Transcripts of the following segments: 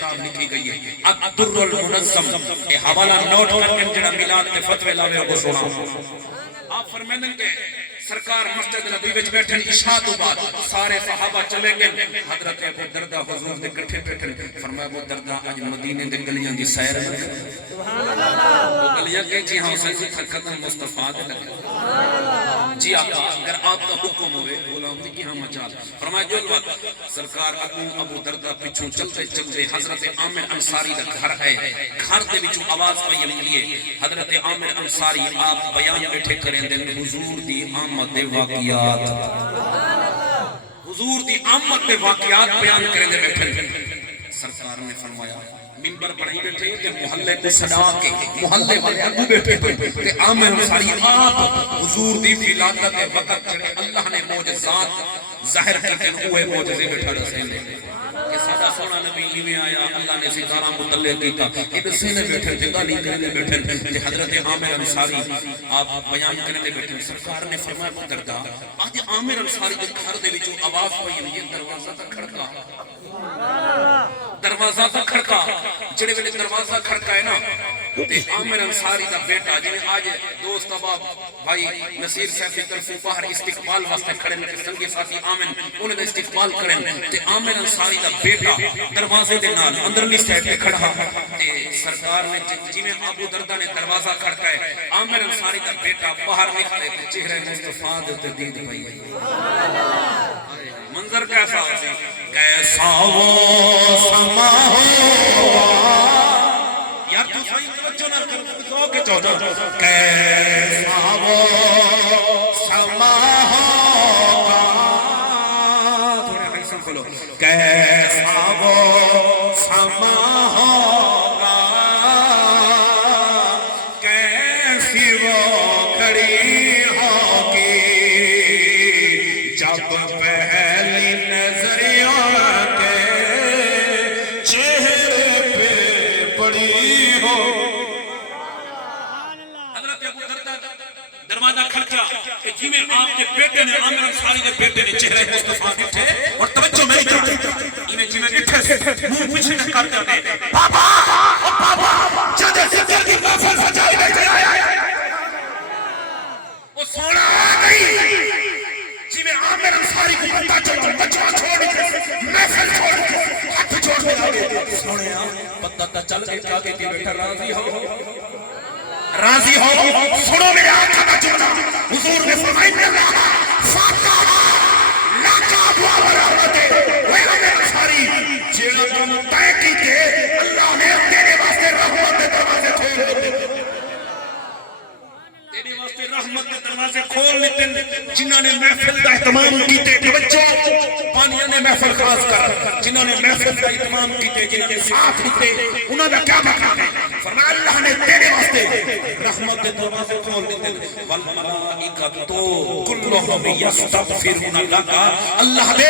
کتاب لکھی گئی ہے الدر المنظم اے حوالہ نوٹ کر کے جڑا میلاد تے فتوی لاوے کو سنا آپ فرمائیں گے سرکار مسجد نبی وچ بیٹھن عشاء تو بعد سارے صحابہ چلے گئے حضرت ابو دردہ حضور دے کٹھے بیٹھے فرمایا ابو دردہ اج مدینے دے گلیاں دی سیر سبحان اللہ وہ گلیاں کہ جی ہاں حسین ختم مصطفی دے لگے جی آقا اگر آپ کا حکم ہوئے غلام دی کی ہم مچال فرمایا جو وقت سرکار ابو دردہ پیچھوں چلتے چلتے حضرت عامر انصاری دا گھر ہے گھر دے وچوں آواز پئی ملیے حضرت عامر انصاری آپ بیان بیٹھے کریں دے حضور دی آمد دے واقعات حضور دی آمد دے واقعات بیان کریں دے بیٹھے سرکار نے فرمایا منبر بڑھائی بیٹھے تے محلے کو صدا کے محلے والے ابو بیٹھے تے عامر انصاری آپ حضور دی ولادت دے وقت جڑے اللہ نے معجزات ظاہر کیتے ہوئے معجزے بیٹھا رسے نے کہ سادہ سونا نبی ایویں آیا اللہ نے ستارہ متعلق کیتا ابن سینے بیٹھے جگہ نہیں کرنے بیٹھے تے حضرت عامر انصاری آپ بیان کرنے بیٹھے سرکار نے فرمایا ابو دردہ آج عامر انصاری دے گھر دے وچوں آواز پئی یہ دروازہ تے کھڑکا دروازہ تے کھڑکا جڑے ویلے دروازہ کھڑکا ہے نا تے عامر انصاری دا بیٹا جنے آج دوست احباب بھائی نصیر صاحب کی طرف باہر استقبال واسطے کھڑے نے سنگی ساتھی آمن انہوں نے استقبال کرن تے عامر انصاری دا بیٹا دروازے دے نال اندرلی سائیڈ تے کھڑا تے سرکار نے جویں ابو دردہ نے دروازہ کھڑکایا عامر انصاری دا بیٹا باہر نکلے تے چہرے مصطفی دے تے دید پئی سبحان اللہ منظر کیسا ہے کیسا وہ سما ہوا یار تو صحیح توجہ نہ کرو کہ چوتھا کیسا وہ سما ہوگا تھوڑے حیثم کھولو کیسا وہ سما ہوگا کیسی وہ کھڑی ہوگی جب پہلی نظریوں کے چہرے پہ پڑی ہو حضرت ابو دردہ دروازہ کھڑکا کہ جی میں آپ کے بیٹے نے عامر انصاری کے بیٹے نے چہرے مصطفیٰ اٹھے اور توجہ میری طرف انہیں جی میں اٹھے سے منہ پیچھے نہ کر جاتے بابا جد ذکر کی محفل سجائی بیٹھے وہ سونا آ گئی جی میں عامر انصاری کو پتہ چلا بچہ چھوڑ کے محفل چھوڑ کے ہاتھ چھوڑ کے آگے سونے پتہ تا چل کے آگے کی بیٹا راضی ہو سنو میرے آقا کا جملہ حضور نے فرمائی میں فاتحہ لاکا ابوا برحمتے وے عامر انصاری جیڑا تم طے کیتے اللہ نے تیرے واسطے رحمت دے دروازے کھول دیتے تیرے واسطے رحمت کے دروازے کھول دیتے جنہوں نے محفل کا اہتمام کیتے توجہ پانیاں نے محفل خاص کر جنہوں نے محفل کا اہتمام کیتے جنہوں نے ساتھ دیتے انہوں نے کیا مقام ہے فرمایا اللہ نے تیرے واسطے رحمت کے دروازے کھول دیتے والملائکۃ کلھم یستغفرون لک اللہ دے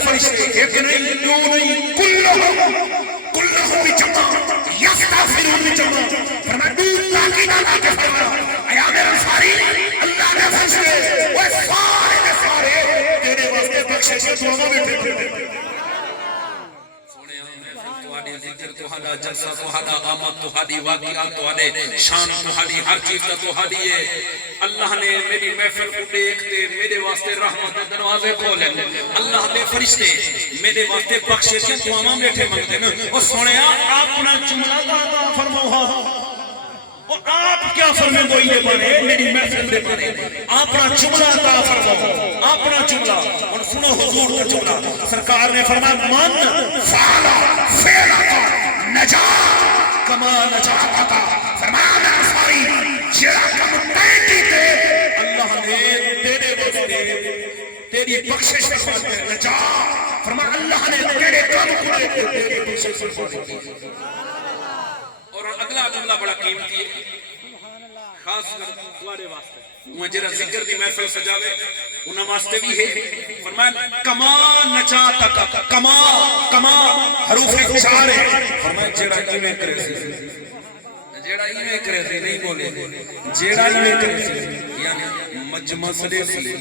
فرشتے ایک نہیں دو نہیں کلھم جمع یستغفرون جمع فرمایا دور تاکید اللہ کے فرمایا اے عامر انصاری اللہ نے فرشتے وہ سارے کے سارے تیرے واسطے بخشش کے دعا میں بیٹھے ذکر تہاڈا جلسہ تہاڈا آمد تہاڈی واقعات تہاڈے شان تہاڈی ہر چیز تہاڈی ہے اللہ نے میری محفل کو دیکھتے میرے واسطے رحمت کے دروازے کھولے اللہ دے فرشتے میرے واسطے بخشش کی دعاواں بیٹھے منگتے ہیں او سنیا اپنا جملہ عطا فرماؤ اور آپ کیا فرمائیں گے یہ بارے میری محفل دے بارے اپنا جملہ عطا فرماؤ اپنا جملہ اور سنو حضور کا جملہ سرکار نے فرمایا من فعلا فعلا نجا کما نجا کا فرمایا انصاری جڑا کم طے کیتے اللہ نے تیرے واسطے تیری بخشش کے واسطے نجا فرمایا اللہ نے تیرے کام کو تیری بخشش کے واسطے اور اگلا جملہ بڑا قیمتی ہے خاص کر تمہارے واسطے وہ جڑا ذکر دی محفل سجاوے انہاں واسطے بھی ہے فرمایا کما نجاتک کما حروف چار ہے فرمایا جڑا ایویں کرے سی نہیں بولے جڑا ایویں کرے سی یعنی مجمع سدے سی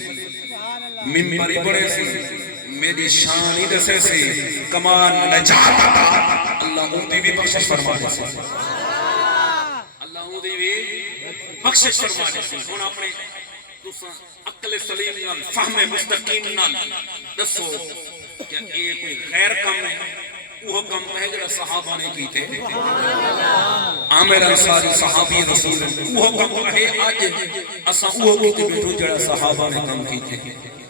ممبر بڑے سی میری شان ہی دسے سی کمان نجات عطا اللہ اون دی بھی بخشش فرما دے سی اللہ اون دی بھی بخشش فرما دے سی ہن اپنے تساں عقل سلیم نال فہم مستقیم نال دسو کہ یہ کوئی غیر کم ہے وہ کم ہے جو صحابہ نے کیتے عامر انصاری صحابی رسول وہ کم ہے آج اساں وہ کیتے جو صحابہ نے کم کیتے